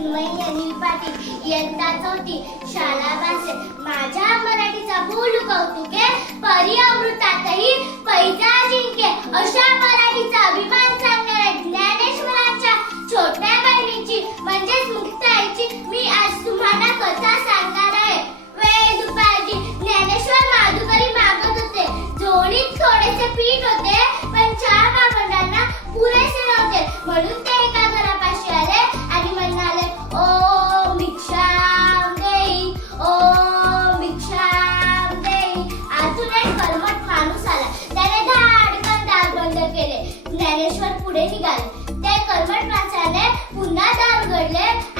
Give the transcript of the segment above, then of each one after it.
चिन्मयी अनिल पाटील इयत्ता चौथी शाळा बासे. माझ्या मराठीचा मूल कौतुके परी अमृतातही दमट माणसाने पुन्हा दार घडले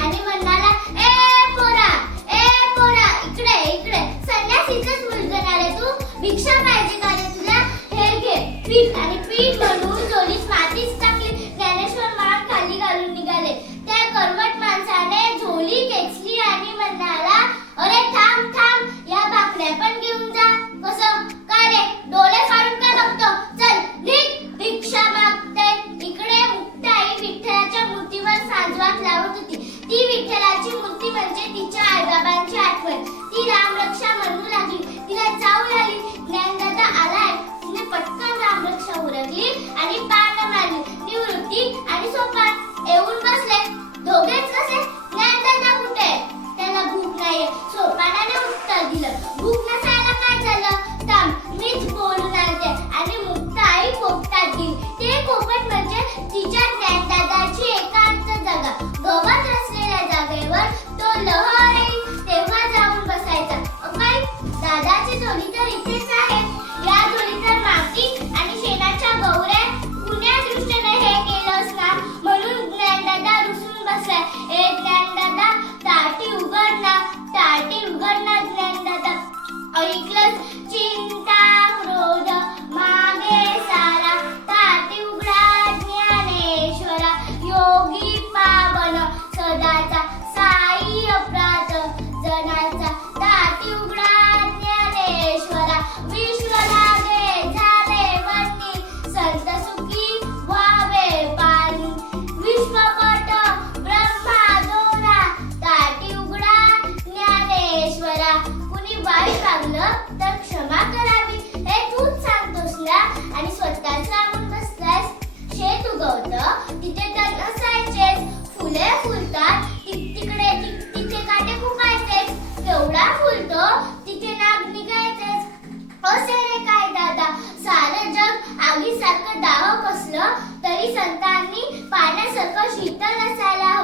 म्हणजे तिच्या आईबाबांची आठवण. ती राम रक्षा म्हणू लागली तिला जाऊ आली ज्ञानदादा आलाय. तिने पटकन तर क्षमा करावी. हे तूच सांगतोस ना आणि स्वतःच सांगून बसलास शेत उगवतं तिथे तर नसायचे फुले फुलतात तिकडे तिथे काटे फुकायचे केवढा फुलतो तिथे नाग निघायचे असे रे काय दादा सारं जग आगीसारखं दाव कसलं? तरी संतांनी पाण्यासारखं शीतल असायला